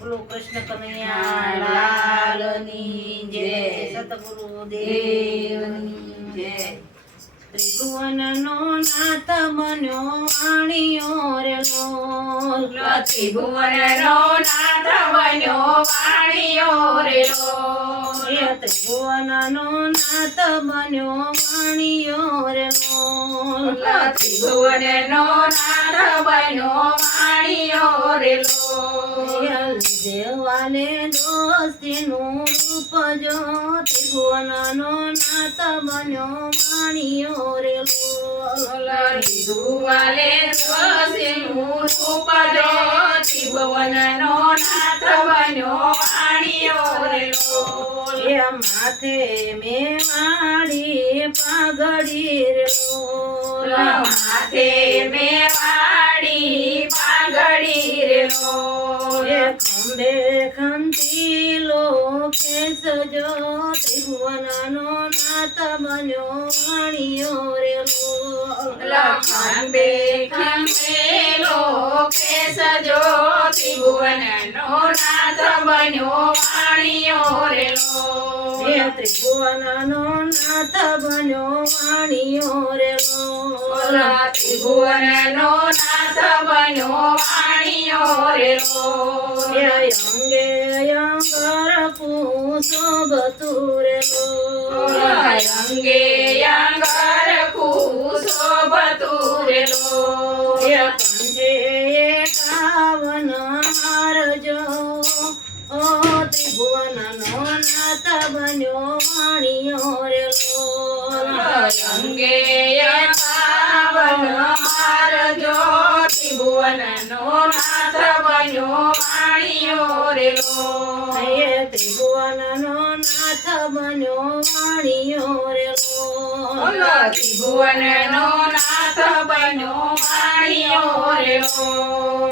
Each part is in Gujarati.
બોલો કૃષ્ણ કનૈયા લાલની જય, સતગુરુ દેવની જય। ત્રિભુવનનો નાથ બન્યો વાણિયો રે લોલ, ત્રિભુવનનો નાથ બન્યો વાણિયો રે લોલ। ત્રિભુવનનો નાથ બન્યો વાણિયો રે લોલ, ત્રિભુવનનો નાથ બન્યો વાણિયો રે લોલ। દેવાલે દોસ્તીનું રૂપ જો, ત્રિભુવનનો નાથ બન્યો વાણિયો રે લોલ। ત્રિભુવને દોષીનું રૂપ જો, ત્રિભુવનનો નાથ બન્યો વાણિયો રે લોલ। માથે મેવાડી પાઘડી રે લોલ, માથે મેવાડી પાઘડી રે લોલ। ખંભે ખંતીલો ખેસ જો, ત્રિભુવનનો નાથ બન્યો વાણિયો રે લોલ। ખંભે ખંભેલો કેસ જો, ત્રિભુવનનો નાથ બન્યો વાણિયો રે લોલ। ત્રિભુવનનો નાથ બન્યો વાણિયો રે લોલ, ત્રિભુવનનો નાથ બન્યો વાણિયો રે લોલ। અંગે અંગર શોભતું રે લોલ, અંગે અંગર શોભતું રે લોલ। કંઠે એકાવન હાર જો, ત્રિભુવનનો નાથ બન્યો વાણિયો રે લોલ। અંગે એકાવન હાર જો, ત્રિભુવનનો નાથ બન્યો વાણિયો રે લોલ। ત્રિભુવનનો નાથ બન્યો વાણિયો રે લોલ, ત્રિભુવનનો નાથ બન્યો વાણિયો રે લોલ।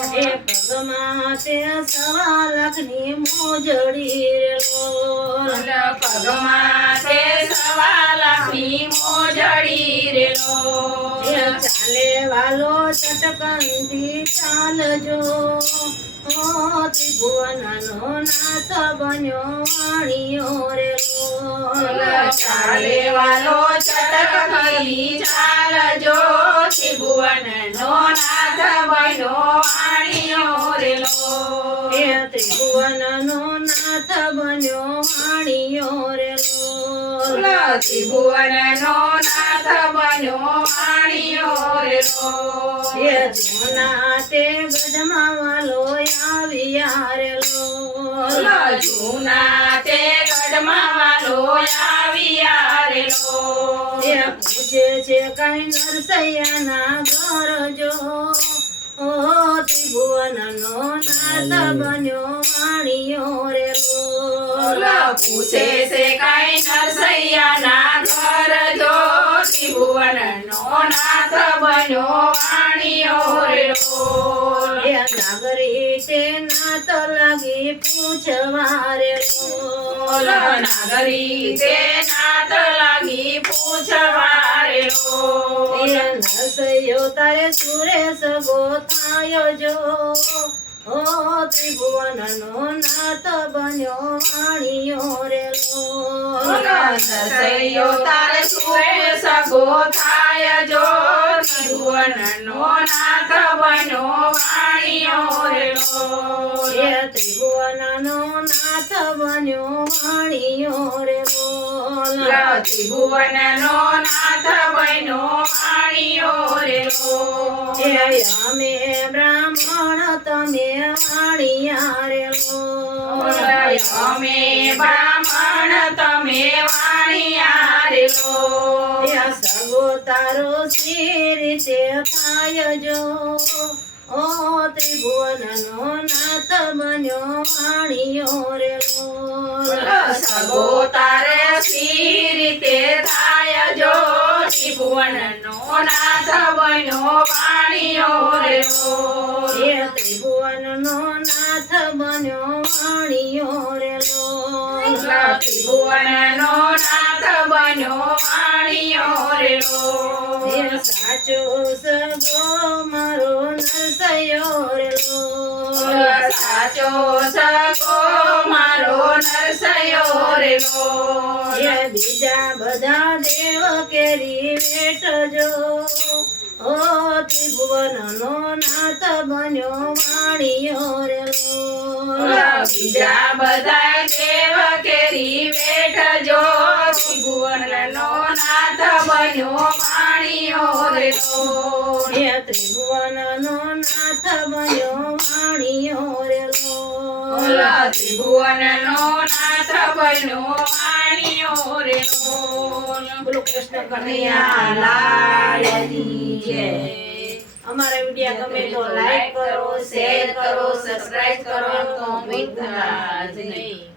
પગમાં તે સવા લાખની મોજડી રે લોલ, પગમાં તે સવા લાખની મોજડી રે લોલ। ચાલે વાલો ચટકનથી ચાલજો, ત્રિભુવનનો નાથ બન્યો વાણિયો રે લોલ। ચાલે વાલો ચટકથી ચાલજો, ત્રિભુવનનો નાથ બન્યો વાણિયો રે લોલ। ત્રિભુવનનો નાથ બન્યો વાણિયો રે લોલ, ત્રિભુવનનો નાથ બન્યો વાણિયો રે લોલ। જૂના તે ગઢમાં વાલો આવ્યા રે લોલ, જૂના તે ગઢમાં વાલો આવ્યા રે લોલ। પૂછે છે કઈ નરસૈયાના ઘર જો, ત્રિભુવનનો નાથ બન્યો વાણિયો રે લોલ। પૂછે છે કઈ નરસૈયાના ઘર જો, ત્રિભુવનનો નાથ બન્યો વાણિયો રે લોલ। નાગરી તે નાથ લાગી પૂછવા રે લોલ, નાગરી તે નાથ લાગી પૂછવા રે લોલ। નરસૈયો તારે સુરેશ ગોથાયો જો, ત્રિભુવનનો નાથ બન્યો વાણિયો રે લોલ। નરસૈયો તારે સુરેશ ગોથાય જો, ત્રિભુવનનો નાથ બન્યો વાણિયો રે લોલ। ત્રિભુવનનો નાથ બન્યો વાણિયો રે લોલ, ત્રિભુવનનો નાથ બન્યો વાણિયો રે લોલ। અમે બ્રાહ્મણ તમે વાણિયા રે લોલ, અમે બ્રાહ્મણ તમે વાણિયા રે લોલ। સગો તારો સી રીતે થાય જો, ત્રિભુવનનો નાથ બન્યો વાણિયો રે લોલ। સગો તારે સી રીતે થાય જો, ત્રિભુવનનો નાથ બન્યો વાણિયો રે લોલ। ત્રિભુવનનો નાથ બન્યો વાણિયો રે લોલ, ત્રિભુવનનો નાથ બન્યો વાણિયો રે લોલ। સાચો સગો મારો નરસૈયો રે લોલ, સાચો બન્યો રે લોલ એ બીજા બધા દેવ કેરી વેઠજો ઓ ત્રિભુવનનો નાથ બન્યો વાણિયો રે લોલ બીજા બધા દેવ કેરી બેઠજો ત્રિભુવનનો નાથ બન્યો વાણિયો રે લોલ એ ત્રિભુવનનો નાથ બન્યો વાણિયો રે લોલ ત્રિભુવનનો નાથ બન્યો વાણિયો રે લોલ બોલો કૃષ્ણ કનૈયા કનૈયા લાલની જય અમારા વિડીયો ગમે તો લાઈક કરો શેર કરો સબસ્ક્રાઇબ કરો કોમેન્ટ કરજો નહીં